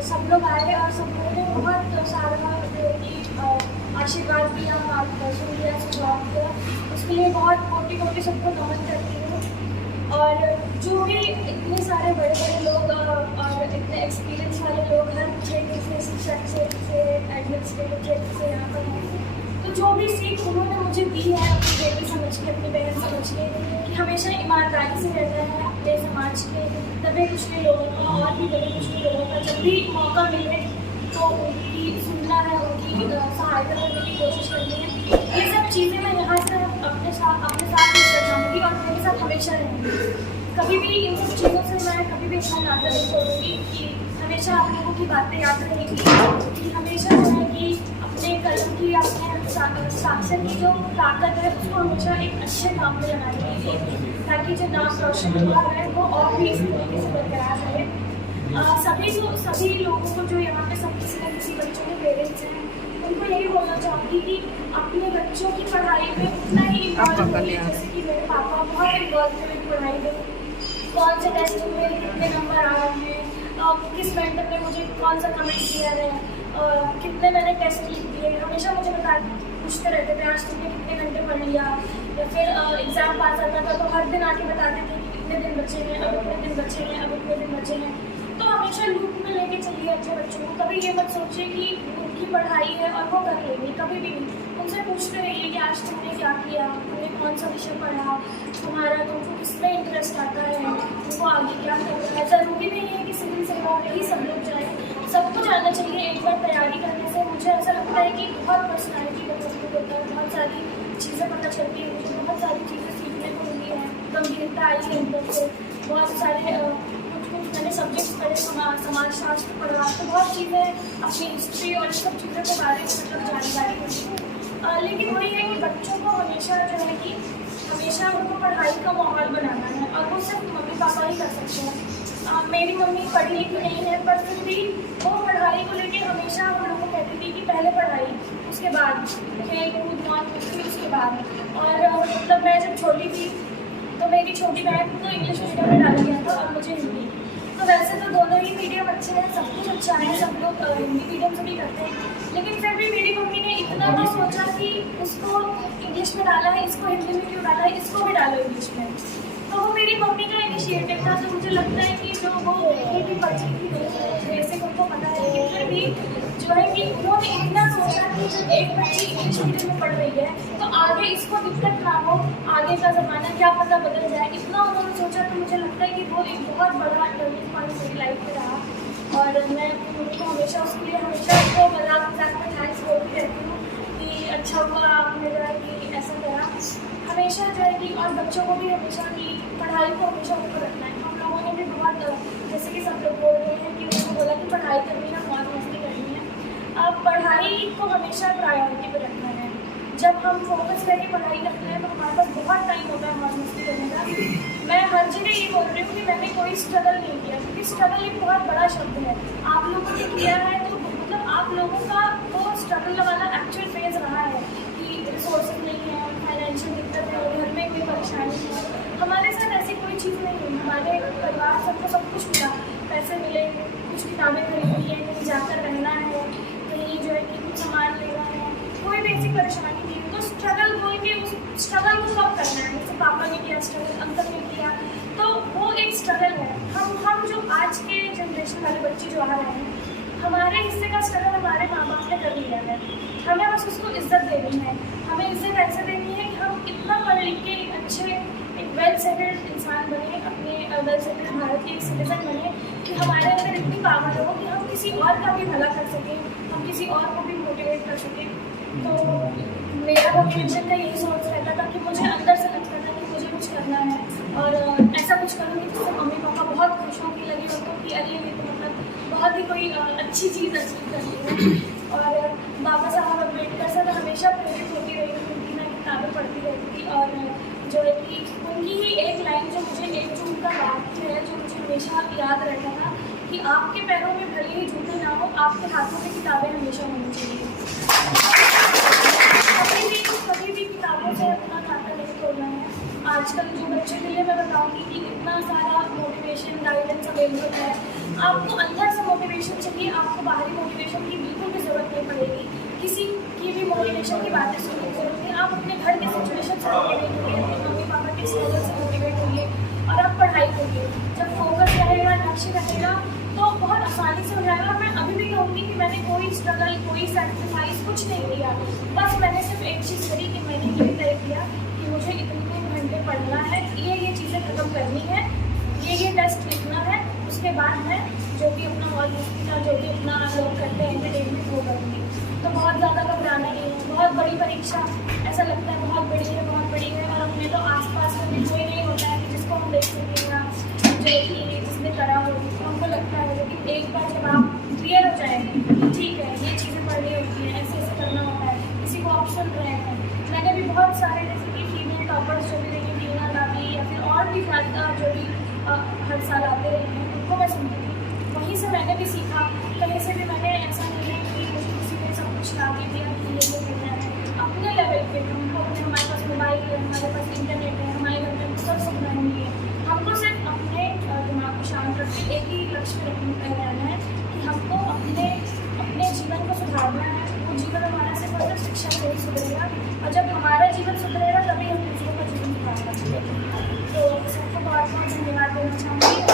सब लोग आए और सब लोगों ने बहुत सारा आशीर्वाद दिया, मार्गदर्शन दिया, सुझाव दिया। उसके लिए बहुत कोटि कोटि सबको नमन करती हूँ। और जो भी इतने सारे बड़े बड़े लोग और इतने एक्सपीरियंस वाले लोग हर क्षेत्र से, शिक्षा क्षेत्र से, एडमिनिस्ट्रेटिव क्षेत्र से यहाँ पर हैं, तो जो भी सीख उन्होंने मुझे दी है अपनी बेटी समझ के, अपनी बहन समझ के, कि हमेशा ईमानदारी से रहना है अपने समाज के दबे कुचले लोगों का और भी दबे कुचले लोगों का जब भी मौका मिले तो उनकी सुनना है, उनकी सहायता करने की कोशिश करनी है। ये सब चीज़ें मैं यहाँ से अपने साथ रखूँगी और मेरे साथ हमेशा रहेंगी। कभी भी इन सब चीज़ों से मैं कभी भी इतना नाता नहीं छोड़ूंगी कि हमेशा आप लोगों की बातें याद रहेगी, कि हमेशा जो है कि अपने कलम की, अपने साक्षर की जो ताकत है उसको हमेशा एक अच्छे काम में लगाएंगे, ताकि जो नाम रोशन हुआ है वो और भी इसी तरीके से बरकरार रहे। सभी लोगों को जो यहाँ पे सब किसी न किसी बच्चों के पेरेंट्स हैं, उनको यही बोलना चाहूँगी कि अपने बच्चों की पढ़ाई में उतना ही इन्वॉल्व करिए जैसे कि मेरे पापा बहुत इन्वॉल्व थे मेरी पढ़ाई में। कौन से टेस्ट में मेरे कितने नंबर आ रहे हैं, किस मेंटर ने मुझे कौन सा कमेंट किया है, कितने मैंने टेस्ट लिख दिए, हमेशा मुझे पूछते रहते थे आज तुमने कितने घंटे पढ़ लिया। या फिर एग्ज़ाम पास आता था तो हर दिन आके बताते थे कि कितने दिन बचे हैं, अब इतने दिन बचे हैं, अब इतने दिन बचे हैं। तो हमेशा लूप में लेके चलिए अच्छे बच्चों को। कभी ये मत सोचिए कि उनकी पढ़ाई है और वो कर लेंगे, कभी भी नहीं। उनसे पूछते रहिए कि आज तुमने क्या किया, तुमने कौन सा विषय पढ़ा, तुमको किसमें इंटरेस्ट आता है, तुमको आगे क्या करना है। ज़रूरी नहीं है कि सिविल सेवा में ही सब लोग जाएँ, सबको जाना चाहिए। एक बार तैयारी करने से मुझे ऐसा लगता है कि बहुत पर्सनैलिटी डेवलपमेंट होता है, बहुत सारी चीज़ें पता चलती है, मुझे बहुत सारी चीज़ें सीखने को मिली है, गंभीरता आई है अंदर से। बहुत सारे कुछ मैंने सब्जेक्ट्स पढ़े, समाजशास्त्र पढ़ा, तो बहुत चीज़ें अपनी हिस्ट्री और सब चीज़ों के बारे में मतलब जानकारी मिली। लेकिन वही है कि बच्चों को हमेशा जो है कि हमेशा उनको पढ़ाई का माहौल बनाना है और वो सिर्फ मम्मी पापा ही कर सकते हैं। मेरी मम्मी पढ़ी लिखी नहीं है, पर फिर भी वो पढ़ाई को लेकर हमेशा हम लोगों को कहती थी कि पहले पढ़ाई, उसके बाद खेल कूद मौज मस्ती, उसके बाद। और मतलब मैं जब छोटी थी तो मेरी छोटी बहन को तो इंग्लिश मीडियम में डाला गया था और मुझे हिंदी। तो वैसे तो दोनों ही मीडियम अच्छे हैं, सब कुछ अच्छा है, सब लोग हिंदी मीडियम से भी करते हैं, लेकिन फिर भी मेरी मम्मी ने इतना भी सोचा कि उसको इंग्लिश में डाला है, इसको हिंदी में क्यों डाला है, इसको भी डालो इंग्लिश में। तो वो मेरी मम्मी का इनिशिएटिव था। जो मुझे लगता है कि जो वो भी पढ़ी थी जैसे उनको पता है, लेकिन फिर भी जो है कि उन्होंने इतना सोचा कि जब एक बच्ची इंग्लिश मीडियम में पढ़ रही है तो आगे इसको दिक्कत ना हो, आगे का ज़माना क्या पता बदल जाए, इतना उन्होंने सोचा। तो मुझे लगता है कि वो एक बहुत बड़ा टर्निंग पॉइंट मेरी लाइफ में रहा और मैं उनको हमेशा उसके लिए हमेशा उसको मजाक में थैंक्स बोलती रहती हूँ कि अच्छा हुआ आपने जो है कि ऐसा करा। हमेशा जो है कि और बच्चों को भी हमेशा की पढ़ाई को हमेशा ऊपर रखना है। हम लोगों ने भी बहुत जैसे कि सब लोग बोल रहे हैं कि उनको बोला कि पढ़ाई करनी है, मौज मस्ती करनी है। अब पढ़ाई को हमेशा प्रायोरिटी पर रखना है। जब हम फोकस करके पढ़ाई करते हैं तो हमारे पास बहुत टाइम होता है मौज मस्ती करने का। मैं हर जगह ये बोल रही हूँ कि मैंने कोई स्ट्रगल नहीं किया, क्योंकि स्ट्रगल एक बहुत बड़ा शब्द है। आप लोगों ने किया है तो मतलब आप लोगों का वो स्ट्रगल वाला एक्चुअल फेज रहा है कि रिसोर्सेज नहीं है, फाइनेंशियल दिक्कत है, घर में कोई परेशानी है। हमारे साथ ऐसी कोई चीज़ नहीं हुई। हमारे परिवार सबको सब कुछ मिला, पैसे मिले, कुछ किताबें खरीदी है, कहीं जाकर रहना है, कहीं जो है कि कुछ सामान लेना है, कोई भी ऐसी परेशानी नहीं। तो स्ट्रगल कोई भी उस स्ट्रगल को कब करना है, जैसे पापा ने किया स्ट्रगल, अंकल ने किया, तो वो एक स्ट्रगल है। हम जो आज के जनरेशन वाले बच्चे जो आ रहे हैं, हमारे हिस्से का स्ट्रगल हमारे माँ बाप ने कर लिया है। हमें बस उसको इज्जत देनी है। हमें इज्जत ऐसे देनी है कि हम इतना पढ़ लिख के एक अच्छे एक वेल सेटल्ड इंसान बने, अपने वेल सेटल्ड भारत के एक सिटीजन बने कि हमारे अंदर इतनी पावर हो कि हम किसी और का भी भला कर सकें, हम किसी और को भी मोटिवेट कर सकें। तो मेरा मोटिवेशन का यही सोच रहता था कि मुझे अंदर से लगता था कि मुझे कुछ करना है और ऐसा कुछ करूँगी जिससे मम्मी पापा बहुत खुश होंगी, लगी उनको कि अरे ये तो मतलब बहुत ही कोई अच्छी चीज़ अचीव कर ली है। और बाबा साहब अम्बेडकर से मैं हमेशा प्रेरित होती रही हूँ, उनकी मैं किताबें पढ़ती रहती थी। और जो है कि उनकी ही एक लाइन जो मुझे एक जो उनका वाक्य है जो मुझे हमेशा याद रहता था कि आपके पैरों में भले ही जूते ना हो, आपके हाथों में किताबें हमेशा होनी चाहिए। कभी भी किताबों से अपना नाता नहीं तोड़ना है। आजकल जो बच्चे के लिए मैं बताऊँगी कि इतना सारा मोटिवेशन गाइडेंस अवेलेबल है। आपको अंदर से मोटिवेशन चाहिए, आपको बाहरी मोटिवेशन की बिल्कुल भी ज़रूरत नहीं पड़ेगी। किसी की भी मोटिवेशन की बातें सुनने की ज़रूरत नहीं। आप अपने घर के सिचुएशन से मोटिवेट होइए, अपने मम्मी पापा के स्ट्रगल से मोटिवेट होइए और आप पढ़ाई करिए। जब फोकस रहेगा, लक्ष्य रहेगा, तो बहुत आसानी से हो जाएगा। मैं अभी भी कहूँगी कि मैंने कोई स्ट्रगल, कोई सेक्रीफाइस कुछ नहीं किया। बस मैंने सिर्फ एक चीज़ करी कि मैंने ये तय किया कि मुझे इतने घंटे पढ़ना है, ये चीज़ें ख़त्म करनी है, ये टेस्ट लिखना है, उसके बाद मैं जो भी अपना मौज मस्ती का जो भी अपना लोग करते हैं एंटरटेनमेंट वो करूँगी। तो बहुत ज़्यादा घबराना नहीं है। बहुत बड़ी परीक्षा ऐसा लगता है बहुत बड़ी है, बहुत बड़ी है, और अपने तो आसपास में भी कोई नहीं होता है कि जिसको हम देख सकें या जो कि जिसने करा हो, तो हमको लगता है। लेकिन एक बार जब आप क्लियर हो जाएंगे कि ठीक है ये चीज़ें पढ़नी होती हैं, ऐसे ऐसे करना होता है, किसी को आप सुन रहे हैं। मैंने भी बहुत सारे जैसे कि फीमेल टॉपर्स जो भी रही, टीना लाभी या फिर और भी जो भी हर साल आते रहे हैं, उनको मैं सुनती थी। वहीं से मैंने भी सीखा। कहीं से भी मैंने ऐसा नहीं है कि मुझे किसी ने सब कुछ ला के दिया कि ये करना है। अपने लेवल पे हमको हमारे पास मोबाइल है, हमारे पास इंटरनेट है, हमारे घर में सब सुविधाएं मिली है। हमको सिर्फ अपने दिमाग को शांत रखकर एक ही लक्ष्य रहना है कि हमको अपने जीवन को सुधारना है। वो जीवन हमारा सिर्फ शिक्षा से ही सुधरेगा, और जब हमारा जीवन सुधरेगा तभी हम दूसरों का जीवन सुधार पाएंगे। तो सबको बहुत बहुत धन्यवाद देना चाहूँगी।